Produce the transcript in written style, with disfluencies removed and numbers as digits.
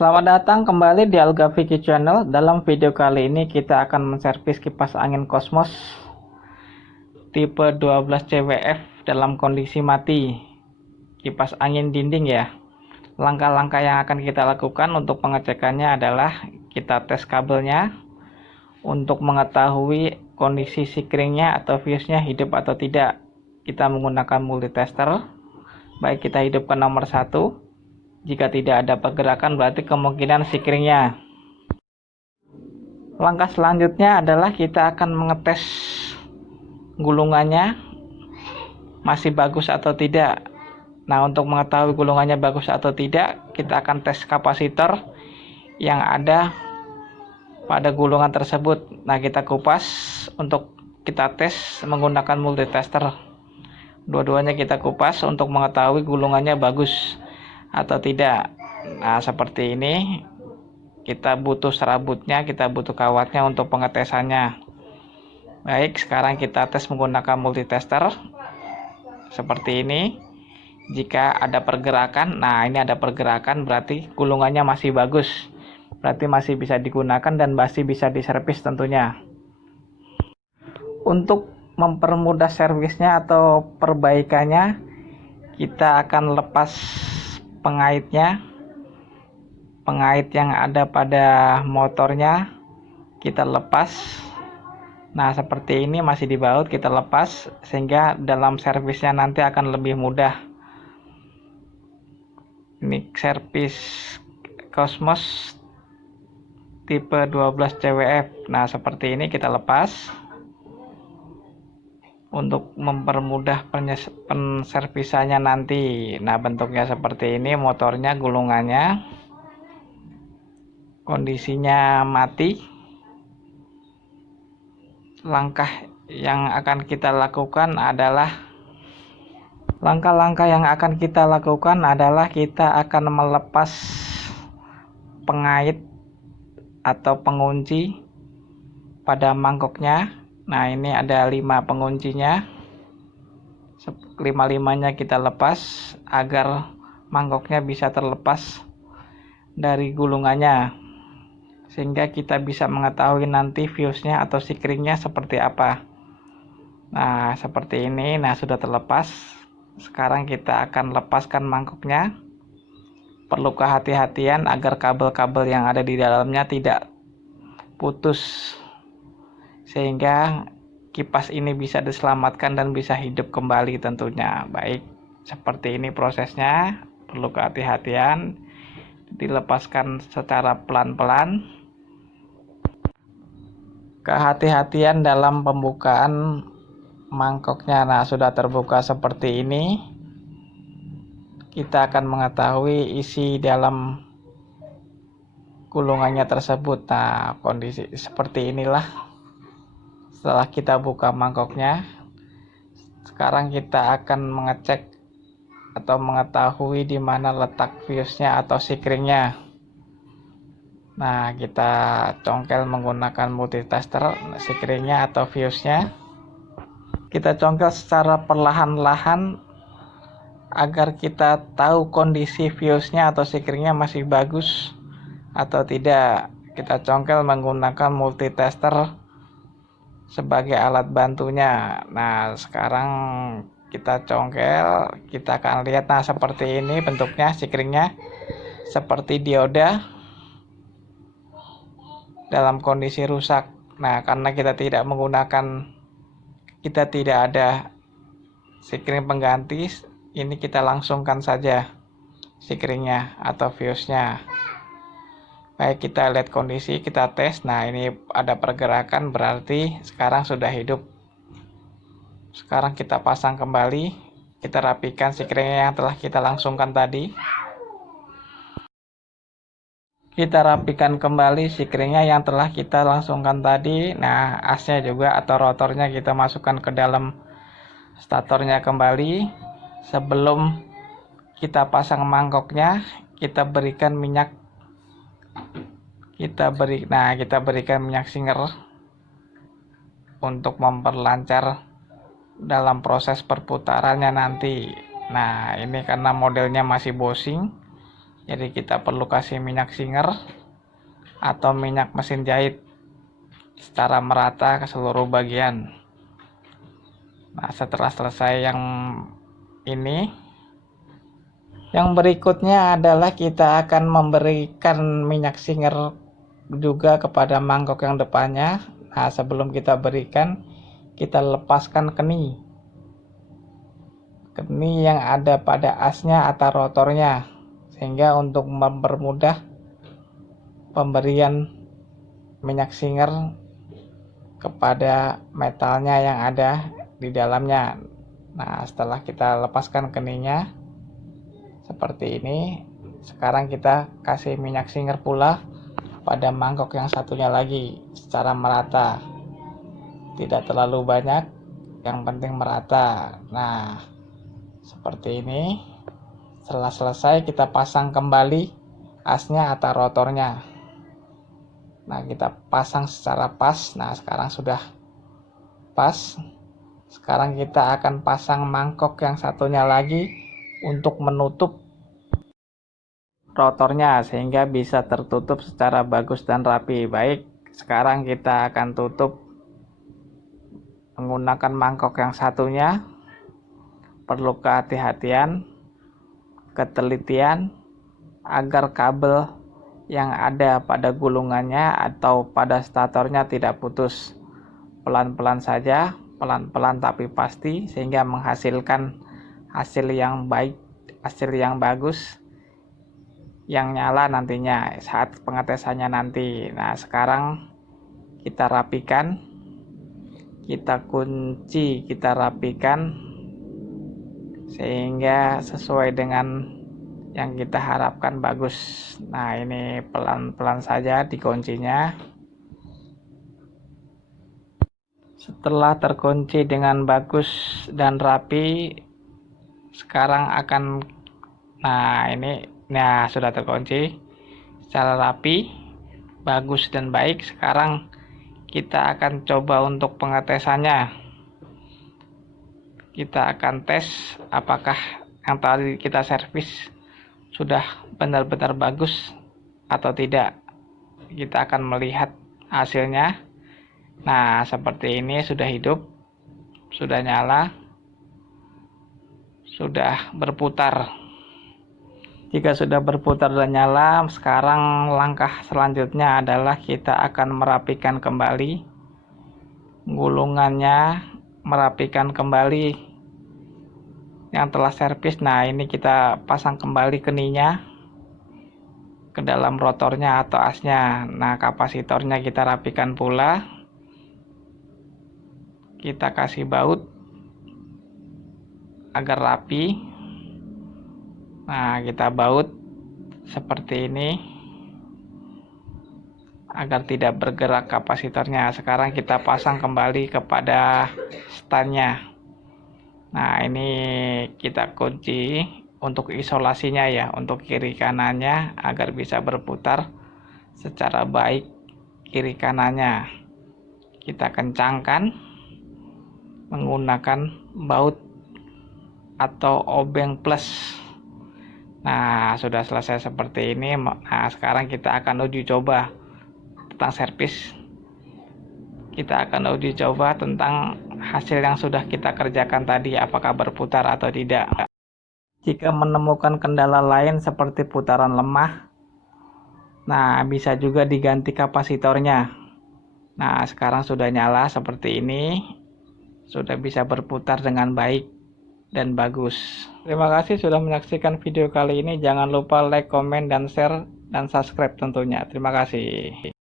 Selamat datang kembali di Alga Vicky Channel. Dalam video kali ini kita akan menservis kipas angin Cosmos tipe 12 CWF dalam kondisi mati. Kipas angin dinding ya. Langkah-langkah yang akan kita lakukan untuk pengecekannya adalah kita tes kabelnya untuk mengetahui kondisi sikringnya atau fuse-nya hidup atau tidak. Kita menggunakan multitester. Baik, kita hidupkan nomor 1. Jika tidak ada pergerakan berarti kemungkinan sikringnya. Langkah selanjutnya adalah kita akan mengetes gulungannya masih bagus atau tidak. Nah, untuk mengetahui gulungannya bagus atau tidak, kita akan tes kapasitor yang ada pada gulungan tersebut. Nah, kita kupas untuk kita tes menggunakan multitester. Dua-duanya kita kupas untuk mengetahui gulungannya bagus atau tidak. Nah, seperti ini. Kita butuh serabutnya, kita butuh kawatnya untuk pengetesannya. Baik, sekarang kita tes menggunakan multitester. Seperti ini. Jika ada pergerakan, nah ini ada pergerakan berarti gulungannya masih bagus. Berarti masih bisa digunakan dan masih bisa diservis tentunya. Untuk mempermudah servisnya atau perbaikannya, kita akan lepas pengaitnya. Pengait yang ada pada motornya kita lepas. Nah, seperti ini masih dibaut, kita lepas sehingga dalam servisnya nanti akan lebih mudah. Ini servis Cosmos tipe 12 CWF. Nah, seperti ini kita lepas untuk mempermudah penservisannya nanti. Nah, bentuknya seperti ini, motornya, gulungannya, kondisinya mati. Langkah yang akan kita lakukan adalah kita akan melepas pengait atau pengunci pada mangkoknya. Nah, ini ada 5 penguncinya. 5-5-nya kita lepas agar mangkoknya bisa terlepas dari gulungannya, sehingga kita bisa mengetahui nanti fuse-nya atau sikringnya seperti apa. Nah, seperti ini. Nah, sudah terlepas. Sekarang kita akan lepaskan mangkoknya. Perlu kehati-hatian agar kabel-kabel yang ada di dalamnya tidak putus, sehingga kipas ini bisa diselamatkan dan bisa hidup kembali tentunya. Baik, seperti ini prosesnya. Perlu kehati-hatian. Dilepaskan secara pelan-pelan. Kehati-hatian dalam pembukaan mangkoknya. Nah, sudah terbuka seperti ini. Kita akan mengetahui isi dalam gulungannya tersebut. Nah, kondisi seperti inilah setelah kita buka mangkoknya. Sekarang kita akan mengecek atau mengetahui di mana letak fuse-nya atau sikringnya. Nah, kita congkel menggunakan multitester sikringnya atau fuse-nya. Kita congkel secara perlahan-lahan agar kita tahu kondisi fuse-nya atau sikringnya masih bagus atau tidak. Kita congkel menggunakan multitester sebagai alat bantunya. Nah, sekarang kita congkel, kita akan lihat. Nah, seperti ini bentuknya, sikringnya seperti dioda dalam kondisi rusak. Nah, karena kita tidak ada sikring pengganti, ini kita langsungkan saja sikringnya atau fuse-nya. Baik, kita lihat kondisi, kita tes. Nah, ini ada pergerakan, berarti sekarang sudah hidup. Sekarang kita pasang kembali, kita rapikan sikringnya yang telah kita langsungkan tadi. Kita rapikan kembali sikringnya yang telah kita langsungkan tadi. Nah, asnya juga atau rotornya kita masukkan ke dalam statornya kembali. Sebelum kita pasang mangkoknya, kita berikan minyak. Kita berikan minyak singer untuk memperlancar dalam proses perputarannya nanti. Nah, ini karena modelnya masih bosing, Jadi kita perlu kasih minyak singer atau minyak mesin jahit secara merata ke seluruh bagian. Nah, setelah selesai yang ini, yang berikutnya adalah kita akan memberikan minyak singer juga kepada mangkok yang depannya. Nah, sebelum kita berikan, kita lepaskan keni yang ada pada asnya atau rotornya, sehingga untuk mempermudah pemberian minyak singer kepada metalnya yang ada di dalamnya. Nah, setelah kita lepaskan keninya seperti ini, sekarang kita kasih minyak singer pula pada mangkok yang satunya lagi secara merata, tidak terlalu banyak, yang penting merata. Nah, seperti ini. Setelah selesai, kita pasang kembali asnya atau rotornya. Nah, kita pasang secara pas. Nah, sekarang sudah pas. Sekarang kita akan pasang mangkok yang satunya lagi untuk menutup rotornya sehingga bisa tertutup secara bagus dan rapi. Baik, sekarang kita akan tutup menggunakan mangkok yang satunya. Perlu kehati-hatian, ketelitian agar kabel yang ada pada gulungannya atau pada statornya tidak putus. Pelan-pelan saja, pelan-pelan tapi pasti, sehingga menghasilkan hasil yang baik, hasil yang bagus, yang nyala nantinya saat pengetesannya nanti. Nah, sekarang kita rapikan, kita kunci, kita rapikan sehingga sesuai dengan yang kita harapkan bagus. Nah, ini pelan-pelan saja dikuncinya. Setelah terkunci dengan bagus dan rapi, sekarang akan, nah ini, nah sudah terkunci secara rapi, bagus dan baik. Sekarang kita akan coba untuk pengetesannya. Kita akan tes apakah yang tadi kita servis sudah benar-benar bagus atau tidak. Kita akan melihat hasilnya. Nah, seperti ini sudah hidup, sudah nyala, sudah berputar. Jika sudah berputar dan nyala, sekarang langkah selanjutnya adalah kita akan merapikan kembali gulungannya, merapikan kembali yang telah servis. Nah, ini kita pasang kembali keninya ke dalam rotornya atau asnya. Nah, kapasitornya kita rapikan pula, kita kasih baut agar rapi. Nah, kita baut seperti ini agar tidak bergerak kapasitornya. Sekarang kita pasang kembali kepada standnya. Nah, ini kita kunci untuk isolasinya ya, untuk kiri kanannya agar bisa berputar secara baik kiri kanannya. Kita kencangkan menggunakan baut atau obeng plus. Nah, sudah selesai seperti ini. Nah, sekarang kita akan uji coba tentang servis. Kita akan uji coba tentang hasil yang sudah kita kerjakan tadi, apakah berputar atau tidak. Jika menemukan kendala lain seperti putaran lemah, nah bisa juga diganti kapasitornya. Nah, sekarang sudah nyala seperti ini, sudah bisa berputar dengan baik dan bagus. Terima kasih sudah menyaksikan video kali ini. Jangan lupa like, komen, dan share, dan subscribe tentunya. Terima kasih.